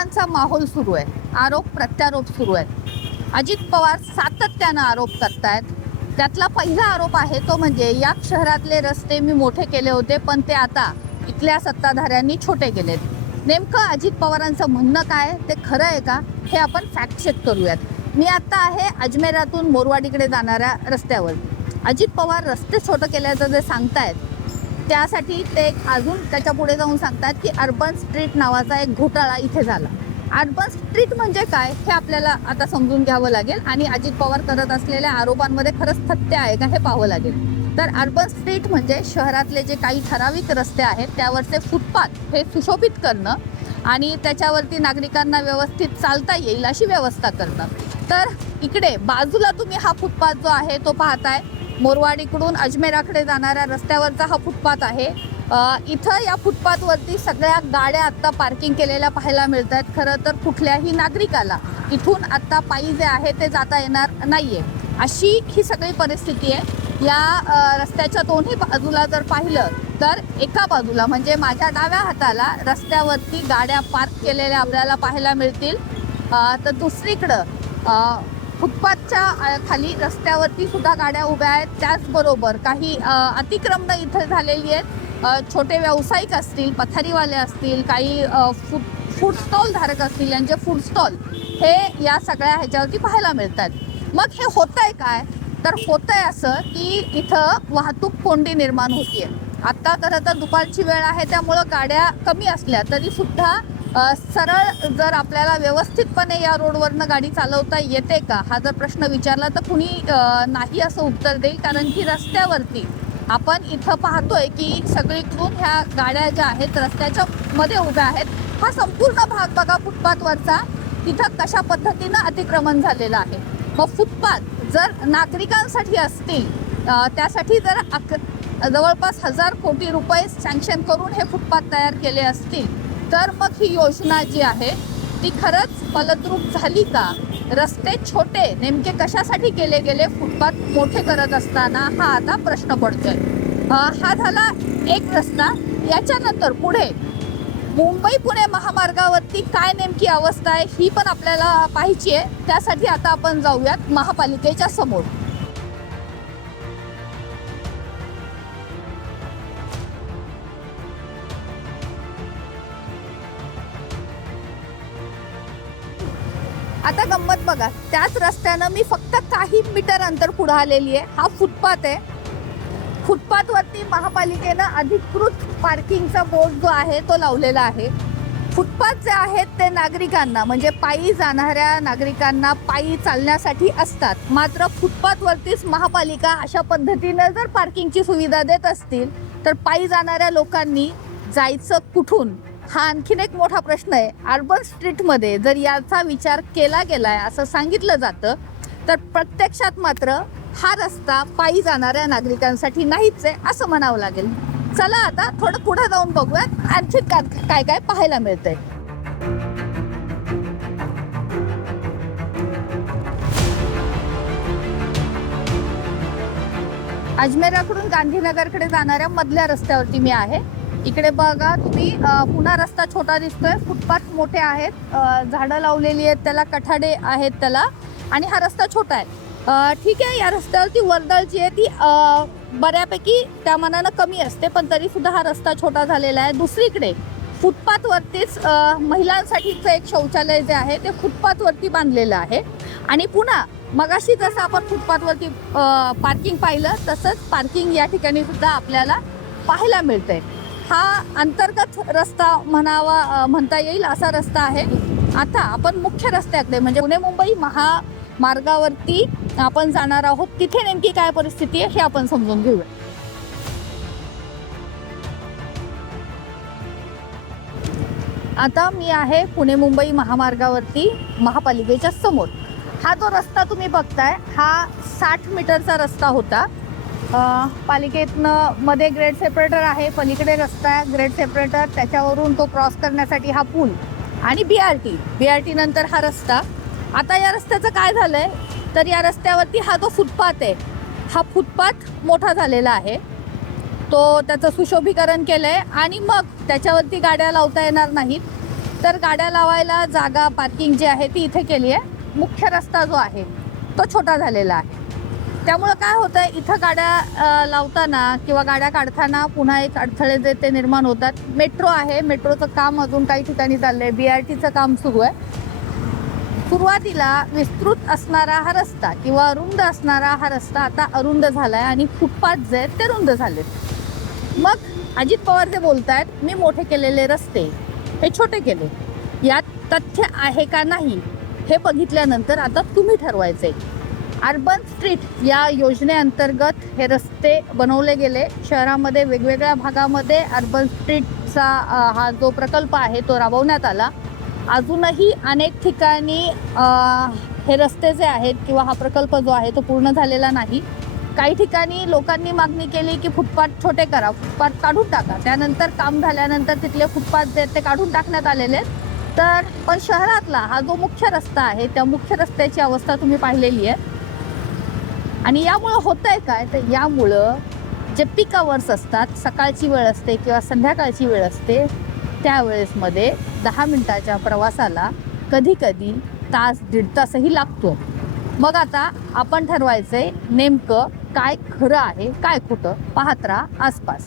आरोपांचा माहोल सुरू आहे, आरोप प्रत्यारोप सुरू आहेत। अजित पवार सातत्यानं आरोप करतायत। त्यातला पहिला आरोप आहे तो म्हणजे या शहरातले रस्ते मी मोठे केले होते, पण ते आता इथल्या सत्ताधाऱ्यांनी छोटे केलेत। नेमकं अजित पवारांचं म्हणणं काय, ते खरं आहे का, हे आपण फॅक्ट चेक करूयात। मी आता आहे अजमेरातून मोरवाडीकडे जाणाऱ्या रस्त्यावर। अजित पवार रस्ते छोटे केल्याचं जे सांगतायत, त्यासाठी ते अजून त्याच्या पुढे जाऊन सांगतात की अर्बन स्ट्रीट नावाचा एक घोटाळा इथे झाला। अर्बन स्ट्रीट म्हणजे काय हे आपल्याला आता समजून घ्यावं लागेल आणि अजित पवार करत असलेल्या आरोपांमध्ये खरंच तथ्य आहे का हे पाहावं लागेल। तर अर्बन स्ट्रीट म्हणजे शहरातले जे काही ठराविक रस्ते आहेत त्यावरचे फुटपाथ हे सुशोभित करणं आणि त्याच्यावरती नागरिकांना व्यवस्थित चालता येईल अशी व्यवस्था करणं। तर इकडे बाजूला तुम्ही हा फुटपाथ जो आहे तो पाहताय, मोरवाडीकडून अजमेराकडे जाणाऱ्या रस्त्यावरचा हा फुटपाथ आहे। इथं या फुटपाथवरती सगळ्या गाड्या आत्ता पार्किंग केलेल्या पाहायला मिळतात। खरं तर कुठल्याही नागरिकाला इथून आत्ता पायी जे आहे ते जाता येणार नाहीये, अशी ही सगळी परिस्थिती आहे। या रस्त्याच्या दोन्ही बाजूला जर पाहिलं तर एका बाजूला म्हणजे माझ्या डाव्या हाताला रस्त्यावरती गाड्या पार्क केलेल्या आपल्याला पाहायला मिळतील, तर दुसरीकडं फुटपाथच्या खाली रस्त्यावरती सुद्धा गाड्या उभ्या आहेत। त्याचबरोबर काही अतिक्रमणं इथं झालेली आहेत। छोटे व्यावसायिक असतील, पथारीवाले असतील, काही फूड स्टॉल धारक असतील, यांचे फूड स्टॉल हे या सगळ्या ह्याच्यावरती पाहायला मिळतात। मग हे होतंय काय, तर होतंय असं की इथं वाहतूक कोंडी निर्माण होतीये। आत्ता खरं तर दुपारची वेळ आहे, त्यामुळं गाड्या कमी असल्या तरी सुद्धा सरळ जर आपल्याला व्यवस्थितपणे या रोडवरनं गाडी चालवता येते का हा जर प्रश्न विचारला तर कुणी नाही असं उत्तर देईल। कारण की रस्त्यावरती आपण इथं पाहतोय की सगळीकडून ह्या गाड्या ज्या आहेत रस्त्याच्या मध्ये उभ्या आहेत। हा संपूर्ण भाग बघा फुटपाथवरचा, तिथं कशा पद्धतीनं अतिक्रमण झालेलं आहे। मग फुटपाथ जर नागरिकांसाठी असतील, त्यासाठी जर जवळपास 1000 कोटी रुपये सँक्शन करून हे फुटपाथ तयार केले असतील तर मग ही योजना जी आहे ती खरंच फलद्रूप झाली का? रस्ते छोटे नेमके कशासाठी केले गेले, फुटपाथ मोठे करत असताना, हा आता प्रश्न पडतोय। हा झाला एक रस्ता। याच्यानंतर पुढे मुंबई पुणे महामार्गावरती काय नेमकी अवस्था आहे ही पण आपल्याला पाहायची आहे। त्यासाठी आता आपण जाऊयात महापालिकेच्या समोर। आता गंमत बघा, त्याच रस्त्यानं मी फक्त काही मीटर अंतर पुढे आलेली आहे। हा फुटपाथ आहे। फुटपाथवरती महापालिकेनं अधिकृत पार्किंगचा बोर्ड जो आहे तो लावलेला आहे। फुटपाथ जे आहेत ते नागरिकांना म्हणजे पायी जाणाऱ्या नागरिकांना पायी चालण्यासाठी असतात। मात्र फुटपाथवरतीच महापालिका अशा पद्धतीनं जर पार्किंगची सुविधा देत असतील तर पायी जाणाऱ्या लोकांनी जायचं कुठून, हा आणखीन एक मोठा प्रश्न आहे। अर्बन स्ट्रीटमध्ये जर याचा विचार केला गेलाय असं सांगितलं जातं, तर प्रत्यक्षात मात्र हा रस्ता पायी जाणाऱ्या नागरिकांसाठी नाहीच आहे असं म्हणावं लागेल। चला आता थोडं पुढे जाऊन बघूयात आणखी काय काय पाहायला मिळतंय। अजमेराकडून गांधीनगरकडे जाणाऱ्या मधल्या रस्त्यावरती मी आहे। इकडे बघा तुम्ही, पुन्हा रस्ता छोटा दिसतोय, फुटपाथ मोठे आहेत, झाडं लावलेली आहेत त्याला, कठाडे आहेत त्याला, आणि हा रस्ता छोटा आहे। ठीक आहे, या रस्त्यावरती वर्दळ जी आहे ती बऱ्यापैकी त्या मानानं कमी असते, पण तरी सुद्धा हा रस्ता छोटा झालेला आहे। दुसरीकडे फुटपाथवरतीच महिलांसाठीचं एक शौचालय जे आहे ते फुटपाथवरती बांधलेलं आहे। आणि पुन्हा मगाशी जसं आपण फुटपाथवरती पार्किंग पाहिलं तसंच पार्किंग या ठिकाणी सुद्धा आपल्याला पाहायला मिळतंय। हा अंतर्गत रस्ता म्हणता येईल असा रस्ता आहे। आता आपण मुख्य रस्त्याकडे म्हणजे पुणे मुंबई महामार्गावरती आपण जाणार आहोत, तिथे नेमकी काय परिस्थिती आहे हे आपण समजून घेऊया। आता मी आहे पुणे मुंबई महामार्गावरती महापालिकेच्या समोर। हा जो रस्ता तुम्ही बघताय हा 60 मीटरचा रस्ता होता। पालिकेतनं मध्ये ग्रेड सेपरेटर आहे, पलीकडे रस्ता आहे ग्रेड सेपरेटर, त्याच्यावरून तो क्रॉस करण्यासाठी हा पूल आणि बीआरटी नंतर हा रस्ता। आता या रस्त्याचं काय झालंय तर या रस्त्यावरती हा जो फुटपाथ आहे हा फुटपाथ मोठा झालेला आहे, तो त्याचं सुशोभीकरण केलंय आणि मग त्याच्यावरती गाड्या लावता येणार नाहीत। तर गाड्या लावायला जागा पार्किंग जी आहे ती इथे केली आहे. मुख्य रस्ता जो आहे तो छोटा झालेला आहे. त्यामुळं काय होतं, इथं गाड्या लावताना किंवा गाड्या काढताना पुन्हा एक अडथळे जे ते निर्माण होतात. मेट्रो आहे, मेट्रोचं काम अजून काही ठिकाणी चाललं आहे. BRTचं काम सुरू आहे. सुरुवातीला विस्तृत असणारा हा रस्ता किंवा रुंद असणारा हा रस्ता आता अरुंद झाला आहे आणि फुटपाथ जे आहेत ते रुंद झालेत. मग अजित पवार जे बोलत आहेत, मी मोठे केलेले रस्ते हे छोटे केले, यात तथ्य आहे का नाही हे बघितल्यानंतर आता तुम्ही ठरवायचे. अर्बन स्ट्रीट या योजनेअंतर्गत हे रस्ते बनवले गेले. शहरामध्ये वेगवेगळ्या भागामध्ये अर्बन स्ट्रीटचा हा जो प्रकल्प आहे तो राबवण्यात आला. अजूनही अनेक ठिकाणी हे रस्ते जे आहेत किंवा हा प्रकल्प जो आहे तो पूर्ण झालेला नाही. काही ठिकाणी लोकांनी मागणी केली की फुटपाथ छोटे करा, फुटपाथ काढून टाका. त्यानंतर काम झाल्यानंतर तिथले फुटपाथ जे ते काढून टाकण्यात आलेले आहेत. तर पण शहरातला हा जो मुख्य रस्ता आहे त्या मुख्य रस्त्याची अवस्था तुम्ही पाहिलेली आहे. आणि यामुळं होतं आहे काय, तर यामुळं जे पीक आवर्स असतात, सकाळची वेळ असते किंवा संध्याकाळची वेळ असते, त्यावेळेसमध्ये 10 मिनिटाच्या प्रवासाला कधी कधी तास दीड तासही लागतो. मग आता आपण ठरवायचं आहे नेमकं काय खरं आहे काय खोटं. पाहत राहा आसपास.